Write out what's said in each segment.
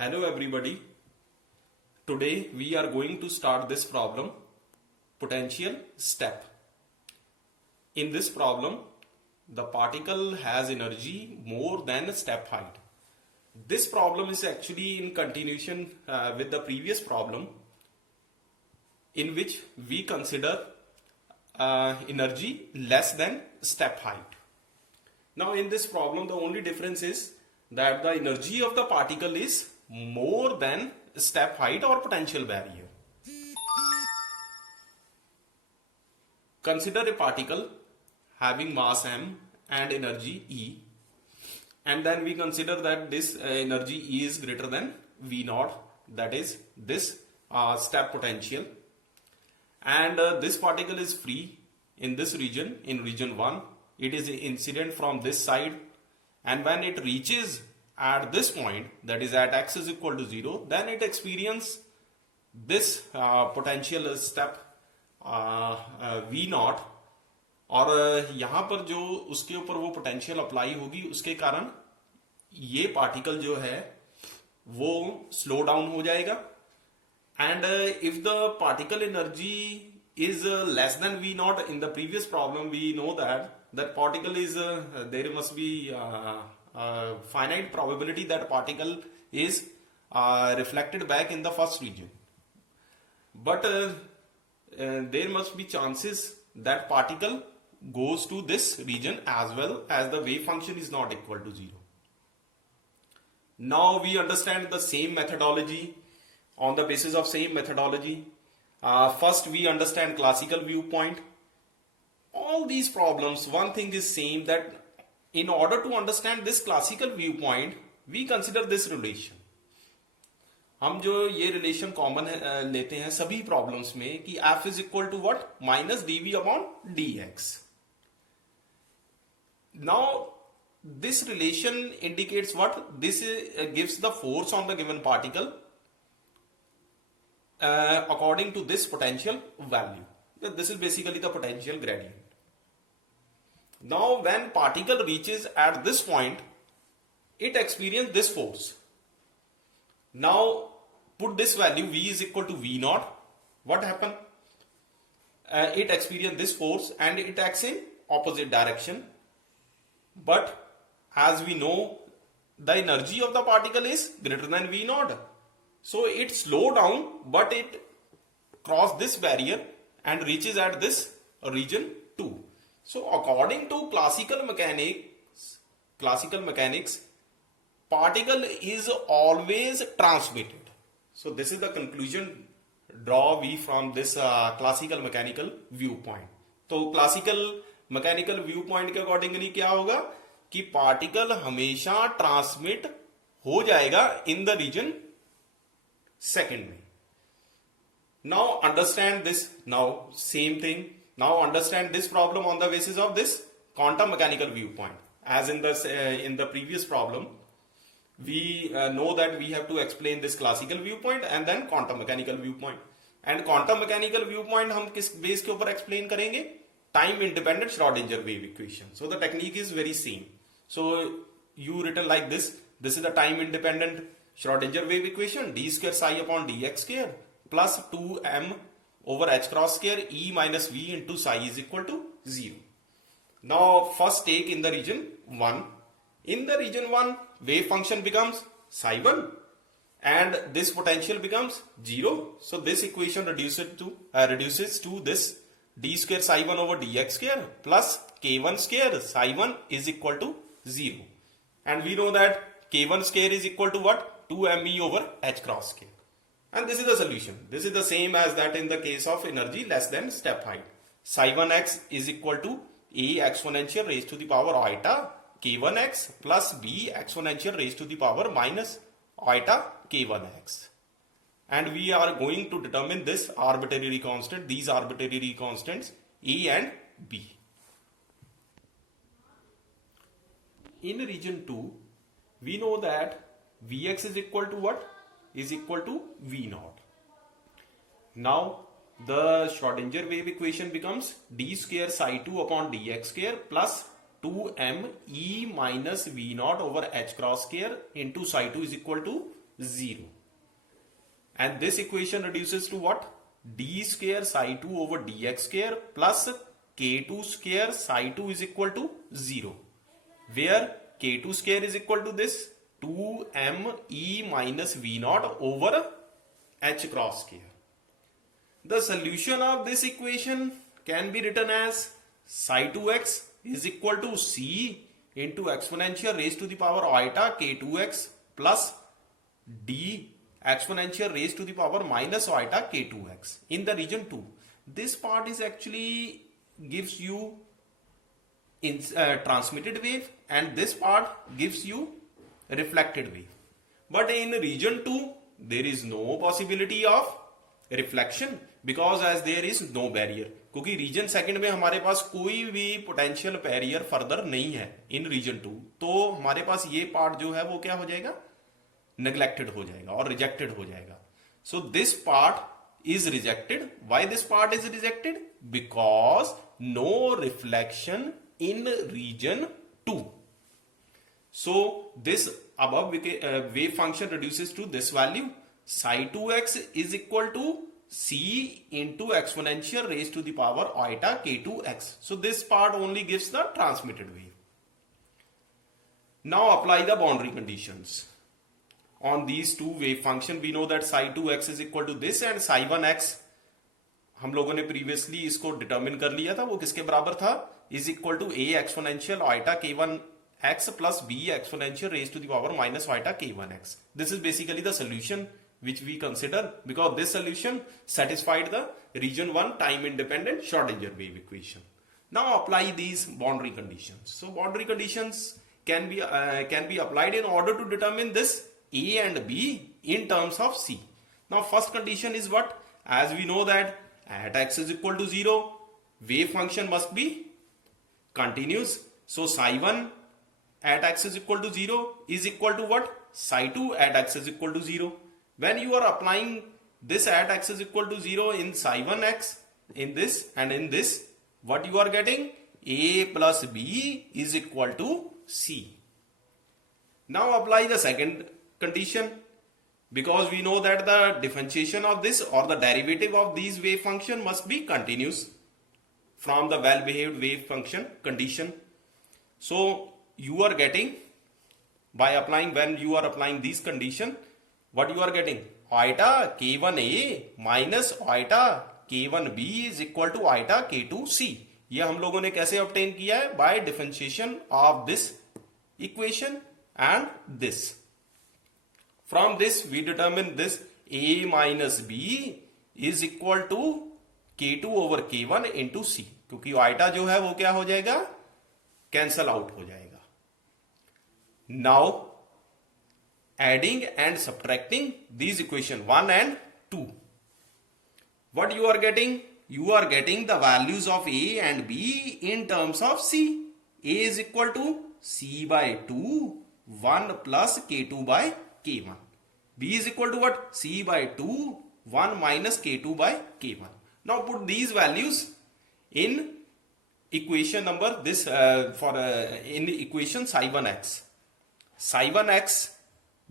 Hello everybody. Today we are going to start this problem, potential step. In this problem, the particle has energy more than step height. This problem is actually in continuation with the previous problem in which we consider energy less than step height. Now in this problem, the only difference is that the energy of the particle is more than step height or potential barrier. Consider a particle having mass m and energy E, and then we consider that this energy E is greater than V naught, that is this step potential, and this particle is free in this region, in region 1. It is incident from this side, and when it reaches at this point, that is at x is equal to 0, then it experiences this potential step V naught, और यहाँ पर जो उसके ऊपर वो potential apply होगी उसके कारण ये पार्टिकल जो है वो स्लो डाउन हो जाएगा. And if the particle energy is less than V naught, in the previous problem we know that particle is there must be finite probability that particle is reflected back in the first region, but there must be chances that particle goes to this region as well, as the wave function is not equal to 0. Now we understand the same methodology. On the basis of same methodology, first we understand classical viewpoint. All these problems, one thing is same, that in order to understand this classical viewpoint, we consider this relation. हम जो ये relation common लेते हैं सभी problems में कि f is equal to what, minus dv upon dx. Now this relation indicates what? This gives the force on the given particle according to this potential value. This is basically the potential gradient. Now when particle reaches at this point, it experiences this force. Now put this value V is equal to V naught. What happened? It experiences this force and it acts in opposite direction. But as we know, the energy of the particle is greater than V naught. So it slows down, but it crosses this barrier and reaches at this region 2. So according to classical mechanics, particle is always transmitted. So this is the conclusion draw we from this classical mechanical viewpoint. तो classical mechanical viewpoint के accordingly क्या होगा कि particle हमेशा transmit हो जाएगा in the region second में. Now understand this. Now same thing. Now understand this problem on the basis of this quantum mechanical viewpoint. As in the previous problem, we know that we have to explain this classical viewpoint and then quantum mechanical viewpoint. And quantum mechanical viewpoint हम किस base के ऊपर explain करेंगे? Time independent Schrodinger wave equation. So the technique is very same. So you written like this. This is the time independent Schrodinger wave equation, d square psi upon dx square plus 2m over h cross square E minus V into psi is equal to 0. Now first take in the region 1. In the region 1, wave function becomes psi 1 and this potential becomes 0. So this equation reduces to this d square psi 1 over dx square plus k1 square psi 1 is equal to 0. And we know that k1 square is equal to what? 2me over h cross square. And this is the solution. This is the same as that in the case of energy less than step height. Psi 1x is equal to a exponential raised to the power iota k1x plus b exponential raised to the power minus iota k1x. And we are going to determine this arbitrary constant, these arbitrary constants a and b. In region 2, we know that Vx is equal to what? Is equal to V naught. Now the Schrodinger wave equation becomes d square psi 2 upon dx square plus 2m e minus v naught over h cross square into psi 2 is equal to 0. And this equation reduces to what? D square psi 2 over dx square plus k2 square psi 2 is equal to 0. Where k2 square is equal to this 2me minus v naught over h cross square. The solution of this equation can be written as psi 2x is equal to c into exponential raised to the power iota k2x plus d exponential raised to the power minus iota k2x in the region 2. This part is actually gives you in transmitted wave, and this part gives you reflected wave. But in region 2 there is no possibility of reflection because as there is no barrier. क्योंकि reason second में हमारे पास कोई भी potential barrier further नहीं है इन region 2, तो हमारे पास ये पार्ट जो है वो क्या हो जाएगा? नेग्लेक्टेड हो जाएगा और रिजेक्टेड हो जाएगा. So this part is rejected. Why this part is rejected? Because no reflection in region 2. So this above wave function reduces to this value. Psi 2x is equal to c into exponential raised to the power iota k2x. So this part only gives the transmitted wave. Now apply the boundary conditions. On these two wave function we know that psi 2x is equal to this and psi 1x हम लोगों ने previously इसको determine कर लिया था. वो किसके बराबर था? Is equal to a exponential iota k1x plus b exponential raised to the power minus iota k1x. This is basically the solution which we consider because this solution satisfied the region 1 time independent Schrodinger wave equation. Now apply these boundary conditions. So boundary conditions can be applied in order to determine this a and b in terms of c. Now first condition is what? As we know that at x is equal to 0, wave function must be continuous. So psi 1 at x is equal to 0 is equal to what? Psi 2 at x is equal to 0. When you are applying this at x is equal to 0 in psi 1x, in this and in this, what you are getting? A plus b is equal to c. Now apply the second condition because we know that the differentiation of this or the derivative of these wave function must be continuous from the well behaved wave function condition. So you are getting by applying, when you are applying these condition, what you are getting? Iota k1a minus iota k1b is equal to iota k2c. ये हम लोगों ने कैसे obtain किया है? By differentiation of this equation and this. From this we determine this a minus b is equal to k2 over k1 into c. क्योंकि iota जो है वो क्या हो जाएगा? कैंसल आउट हो जाएगा. Now adding and subtracting these equation 1 and 2, what you are getting? You are getting the values of a and b in terms of c. A is equal to c by 2 1 plus k2 by k1. B is equal to what? C by 2 1 minus k2 by k1. Now put these values in equation number this in equation psi 1x. psi 1x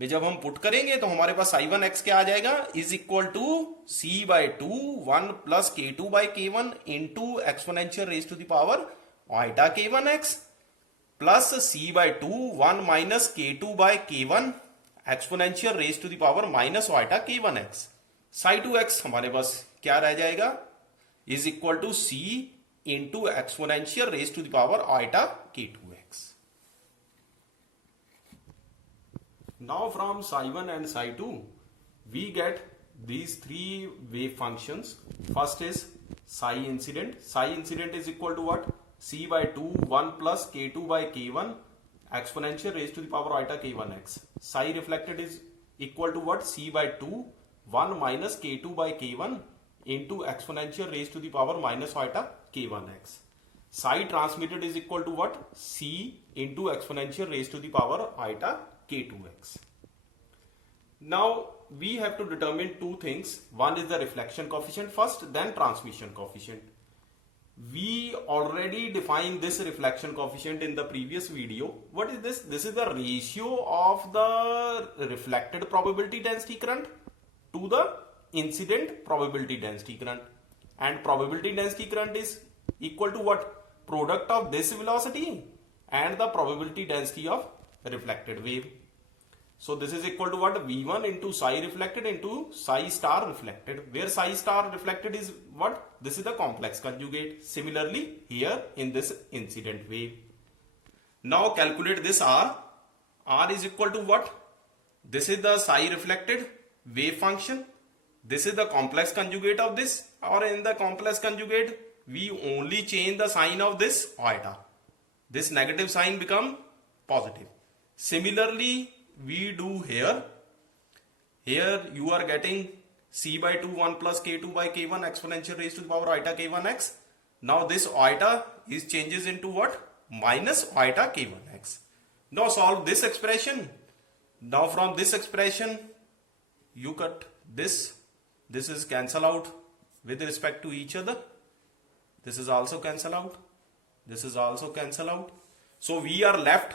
में जब हम put करेंगे तो हमारे पास psi 1x क्या आ जाएगा? Is equal to c by 2 1 plus k2 by k1 into exponential raised to the power iota k1x plus c by 2 1 minus k2 by k1 exponential raised to the power minus iota k1x. psi 2x हमारे पास क्या रह जाएगा? Is equal to c into exponential raised to the power iota k2x. Now from psi 1 and psi 2 we get these three wave functions. First is psi incident. Psi incident is equal to what? C by 2 1 plus k2 by k1 exponential raised to the power iota k1x. Psi reflected is equal to what? C by 2 1 minus k2 by k1 into exponential raised to the power minus iota k1x. Psi transmitted is equal to what? C into exponential raised to the power iota k2x. Now we have to determine two things. One is the reflection coefficient first, then transmission coefficient. We already defined this reflection coefficient in the previous video. What is this? This is the ratio of the reflected probability density current to the incident probability density current. And probability density current is equal to what? Product of this velocity and the probability density of reflected wave. So this is equal to what? V1 into psi reflected into psi star reflected, where psi star reflected is what? This is the complex conjugate. Similarly here in this incident wave. Now calculate this R. R is equal to what? This is the psi reflected wave function. This is the complex conjugate of this, or in the complex conjugate we only change the sign of this iota. This negative sign become positive. Similarly we do here. Here you are getting c by 2 1 plus k2 by k1 exponential raised to the power iota k1x. Now this iota is changes into what? Minus iota k1x. Now solve this expression. Now from this expression you cut this. This is cancel out with respect to each other. This is also cancel out. This is also cancel out. So we are left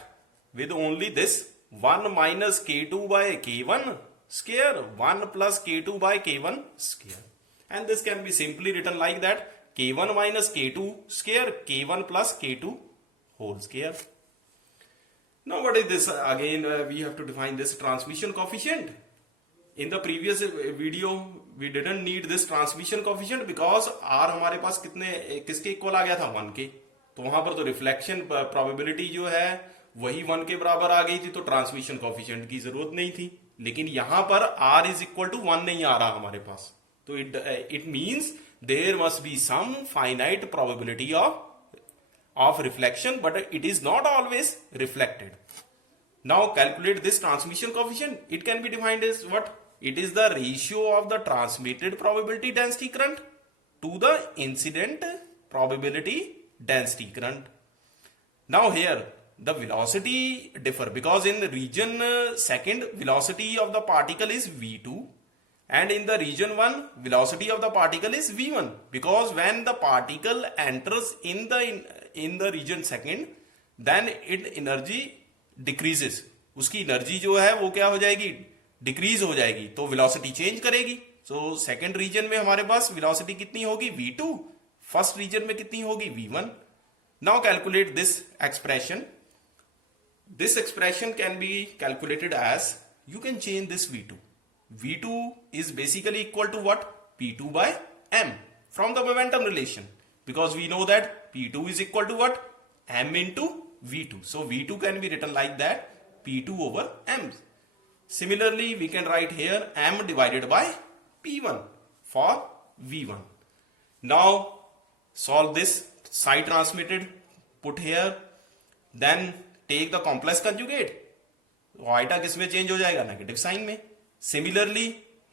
with only this 1 minus k2 by k1 square, 1 plus k2 by k1 square. And this can be simply written like that: k1 minus k2 square, k1 plus k2 whole square. Now what is this? Again we have to define this transmission coefficient. In the previous video we didn't need this transmission coefficient because R हमारे पास किसके equal आ गया था? 1 के. तो वहां पर तो reflection probability जो है वही 1 के बराबर आ गई थी, तो ट्रांसमिशन कोफिशिएंट की जरूरत नहीं थी. लेकिन यहां पर R इज इक्वल टू 1 नहीं आ रहा हमारे पास, तो it means there must be some finite probability of reflection, but it is not always reflected. Now calculate this transmission coefficient. It can be defined as what? It is the ratio of the transmitted probability density current to the incident probability density current. Now here the velocity differ because in the region second velocity of the particle is v2 and in the region 1 velocity of the particle is v1, because when the particle enters in the region second then its energy decreases. उसकी energy जो है वो क्या हो जाएगी? Decrease हो जाएगी, तो वेलोसिटी चेंज करेगी. सो सेकंड रीजन में हमारे पास वेलोसिटी कितनी होगी? v2. फर्स्ट रीजन में कितनी होगी? v1. Now calculate this expression. This expression can be calculated as, you can change this V2. V2 is basically equal to what? P2 by M from the momentum relation, because we know that P2 is equal to what? M into V2. So V2 can be written like that, P2 over M. Similarly, we can write here M divided by P1 for V1. Now solve this. Psi transmitted, put here, then take the complex conjugate. Iota किस में change हो जाएगा? Negative sign में. Similarly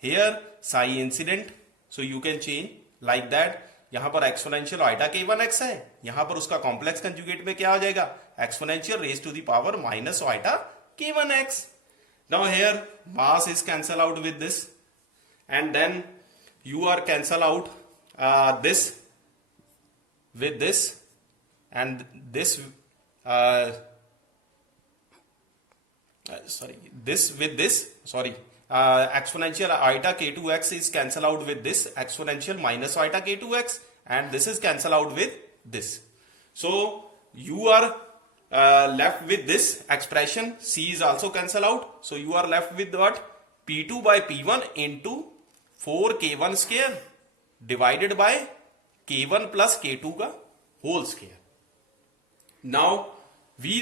here psi incident, so you can change like that. यहां पर exponential iota k1x है, यहां पर उसका कॉम्प्लेक्स कंजुगेट में क्या हो जाएगा? Exponential raise to the power minus iota k1x. Now here mass is cancel out with this and then you are cancel out this with this and this this with this, exponential iota k2x is cancel out with this exponential minus iota k2x, and this is cancel out with this. So you are left with this expression. C is also cancel out, so you are left with what? P2 by P1 into 4k1 square divided by k1 plus k2 का whole square. Now we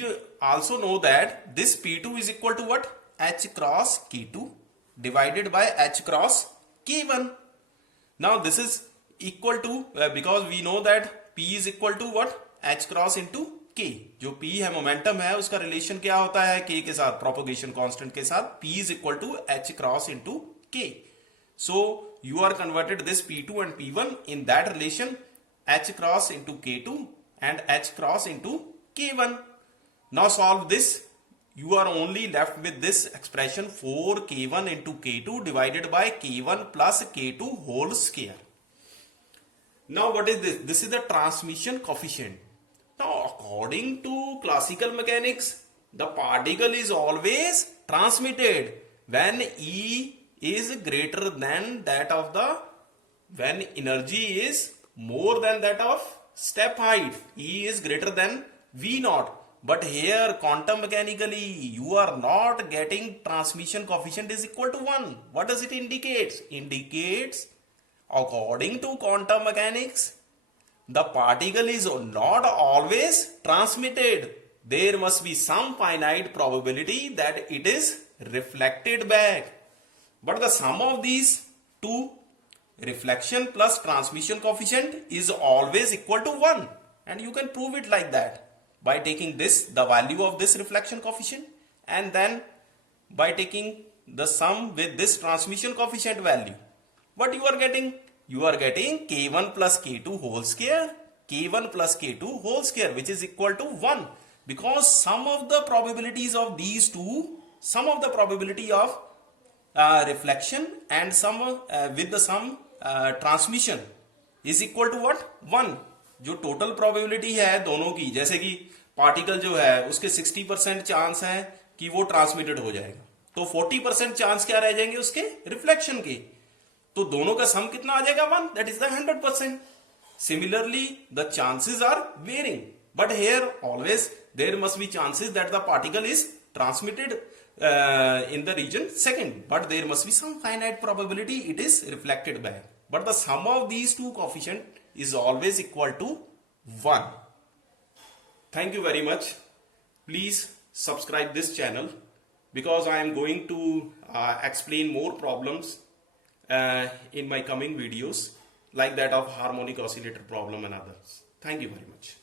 also know that this P2 is equal to what? H cross k2 divided by H cross k1. Now this is equal to because we know that P is equal to what? H cross into k. जो P है momentum है, उसका relation क्या होता है k के साथ? Propagation constant के साथ. P is equal to H cross into k. So you are converted this P2 and P1 in that relation, H cross into K2 and H cross into K1. Now solve this. You are only left with this expression 4K1 into K2 divided by K1 plus K2 whole square. Now what is this? This is the transmission coefficient. Now according to classical mechanics, the particle is always transmitted when E is greater than that of the, when energy is more than that of step height. E is greater than V naught. But here quantum mechanically you are not getting transmission coefficient is equal to 1. What does it indicate? Indicates according to quantum mechanics the particle is not always transmitted. There must be some finite probability that it is reflected back. But the sum of these two, reflection plus transmission coefficient, is always equal to 1. And you can prove it like that by taking this, the value of this reflection coefficient, and then by taking the sum with this transmission coefficient value. What you are getting? You are getting k1 plus k2 whole square, k1 plus k2 whole square, which is equal to 1. Because sum of the probabilities of these two, sum of the probability of reflection and sum with the sum transmission is equal to what? 1. जो total probability है दोनों की, जैसे कि particle जो है उसके 60% chance है कि वो ट्रांसमिटेड हो जाएगा, तो 40% चांस क्या रह जाएंगे उसके? रिफ्लेक्शन के. तो दोनों का सम कितना आ जाएगा? 1. That is the 100%. Similarly the chances are varying, but here always there must be chances that the particle is transmitted in the region second, but there must be some finite probability it is reflected back. But the sum of these two coefficient is always equal to 1. Thank you very much. Please subscribe this channel because I am going to explain more problems in my coming videos like that of harmonic oscillator problem and others. Thank you very much.